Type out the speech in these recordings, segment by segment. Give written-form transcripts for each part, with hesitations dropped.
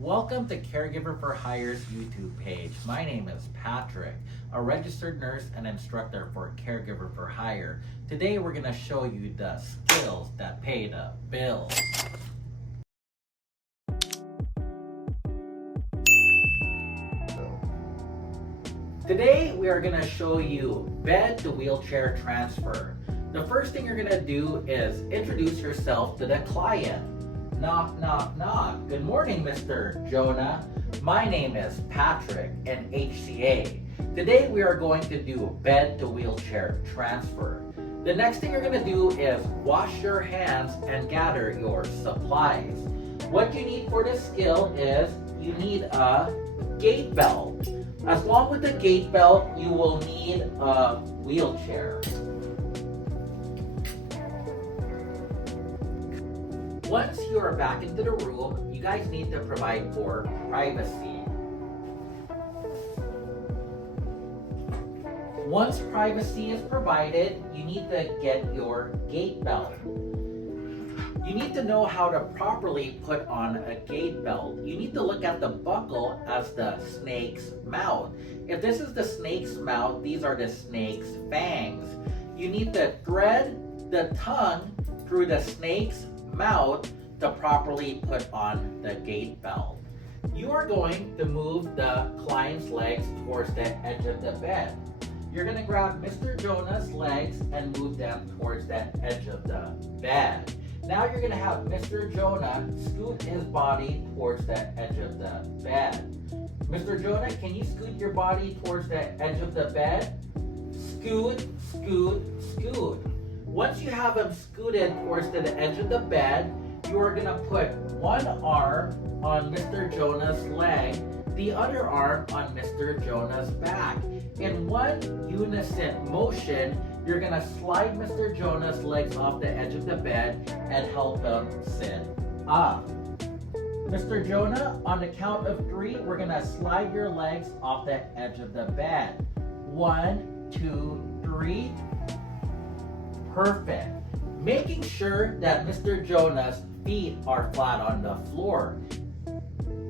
Welcome to Caregiver for Hire's YouTube page. My name is Patrick, a registered nurse and instructor for Caregiver for Hire. Today we're going to show you the skills that pay the bills. Today we are going to show you bed to wheelchair transfer. The first thing you're going to do is introduce yourself to the client. Knock, knock, knock. Good morning, Mr. Jonah. My name is Patrick, an HCA. Today we are going to do bed to wheelchair transfer. The next thing you're going to do is wash your hands and gather your supplies. What you need for this skill is you need a gait belt. Along with the gait belt, you will need a wheelchair. Once you are back into the room, you guys need to provide for privacy. Once privacy is provided, you need to get your gait belt. You need to know how to properly put on a gait belt. You need to look at the buckle as the snake's mouth. If this is the snake's mouth, these are the snake's fangs. You need to thread the tongue through the snake's mouth to properly put on the gait belt. You are going to move the client's legs towards the edge of the bed. You're going to grab Mr. Jonah's legs and move them towards the edge of the bed. Now you're going to have Mr. Jonah scoot his body towards the edge of the bed. Mr. Jonah, can you scoot your body towards the edge of the bed? Scoot, scoot, scoot. Once you have him scooted towards the edge of the bed, you are going to put one arm on Mr. Jonah's leg, the other arm on Mr. Jonah's back. In one unison motion, you're going to slide Mr. Jonah's legs off the edge of the bed and help him sit up. Mr. Jonah, on the count of 3, we're going to slide your legs off the edge of the bed. 1, 2, 3. Perfect. Making sure that Mr. Jonah's feet are flat on the floor.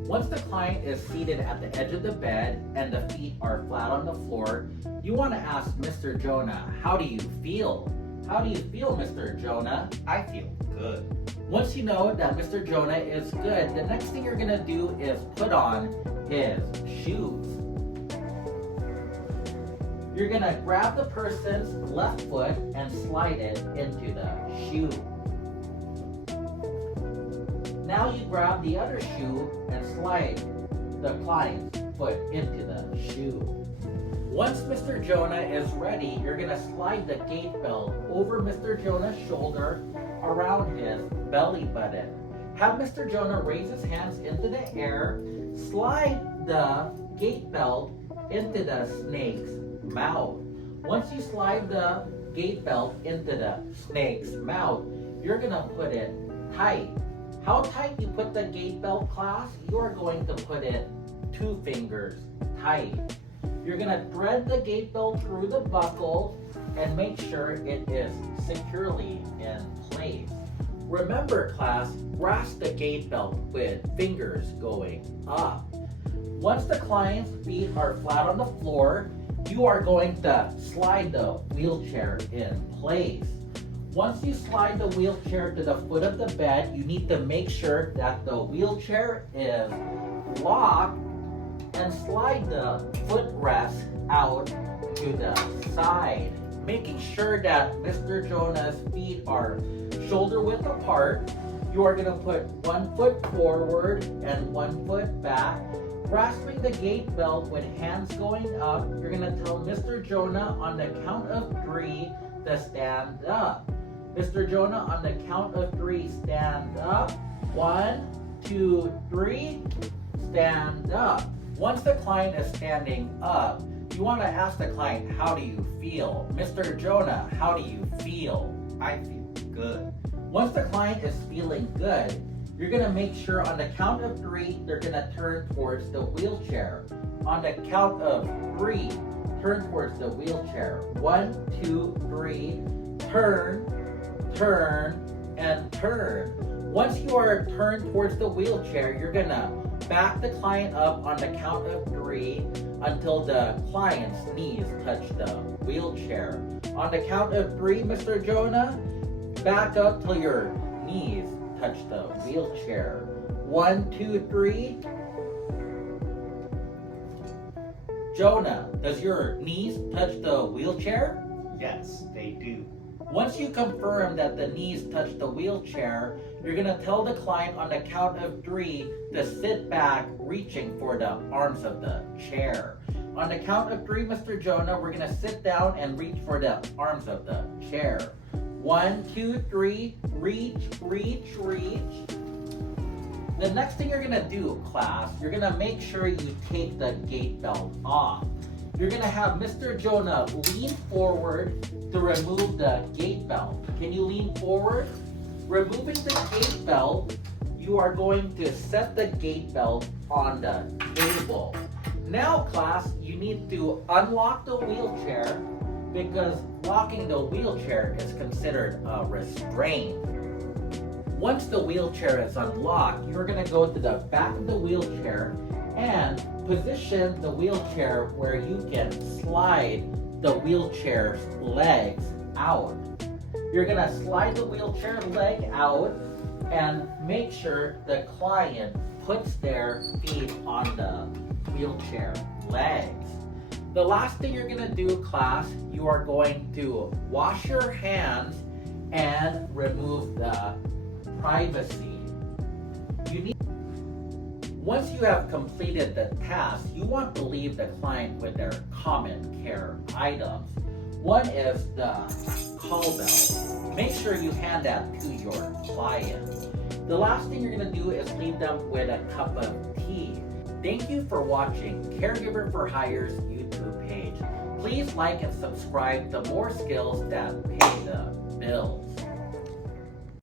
Once the client is seated at the edge of the bed and the feet are flat on the floor, you want to ask Mr. Jonah, how do you feel? How do you feel, Mr. Jonah? I feel good. Once you know that Mr. Jonah is good, the next thing you're going to do is put on his shoes. You're going to grab the person's left foot and slide it into the shoe. Now you grab the other shoe and slide the client's foot into the shoe. Once Mr. Jonah is ready, you're going to slide the gait belt over Mr. Jonah's shoulder around his belly button. Have Mr. Jonah raise his hands into the air, slide the gait belt into the snake's mouth. Once you slide the gait belt into the snake's mouth, you're going to put it tight. How tight you put the gait belt, class? You are going to put it 2 fingers tight. You're going to thread the gait belt through the buckle and make sure it is securely in place. Remember, class, grasp the gait belt with fingers going up. Once the client's feet are flat on the floor, you are going to slide the wheelchair in place. Once you slide the wheelchair to the foot of the bed, you need to make sure that the wheelchair is locked and slide the footrest out to the side. Making sure that Mr. Jonah's feet are shoulder width apart, you are going to put 1 foot forward and 1 foot back. Grasping the gait belt with hands going up, you're going to tell Mr. Jonah on the count of 3 to stand up. Mr. Jonah, on the count of 3, stand up. 1, 2, 3, stand up. Once the client is standing up, you want to ask the client, how do you feel? Mr. Jonah, how do you feel? I feel good. Once the client is feeling good, you're going to make sure on the count of 3, they're going to turn towards the wheelchair. On the count of 3, turn towards the wheelchair. 1, 2, 3, turn, turn, and turn. Once you are turned towards the wheelchair, you're gonna back the client up on the count of 3 until the client's knees touch the wheelchair. On the count of 3, Mr. Jonah, back up till your knees touch the wheelchair. 1, 2, 3. Jonah, does your knees touch the wheelchair? Yes, they do. Once you confirm that the knees touch the wheelchair, you're going to tell the client on the count of 3 to sit back, reaching for the arms of the chair. On the count of 3, Mr. Jonah, we're going to sit down and reach for the arms of the chair. 1, 2, 3, reach, reach, reach. The next thing you're going to do, class, you're going to make sure you take the gait belt off. You're going to have Mr. Jonah lean forward to remove the gait belt. Can you lean forward? Removing the gait belt, you are going to set the gait belt on the table. Now, class, you need to unlock the wheelchair because locking the wheelchair is considered a restraint. Once the wheelchair is unlocked, you're going to go to the back of the wheelchair and position the wheelchair where you can slide the wheelchair's legs out. You're going to slide the wheelchair leg out and make sure the client puts their feet on the wheelchair legs. The last thing you're going to do, class, you are going to wash your hands and remove the privacy. Once you have completed the task, you want to leave the client with their common care items. One is the call bell. Make sure you hand that to your client. The last thing you're going to do is leave them with a cup of tea. Thank you for watching Caregiver for Hire's YouTube page. Please like and subscribe to more skills that pay the bills.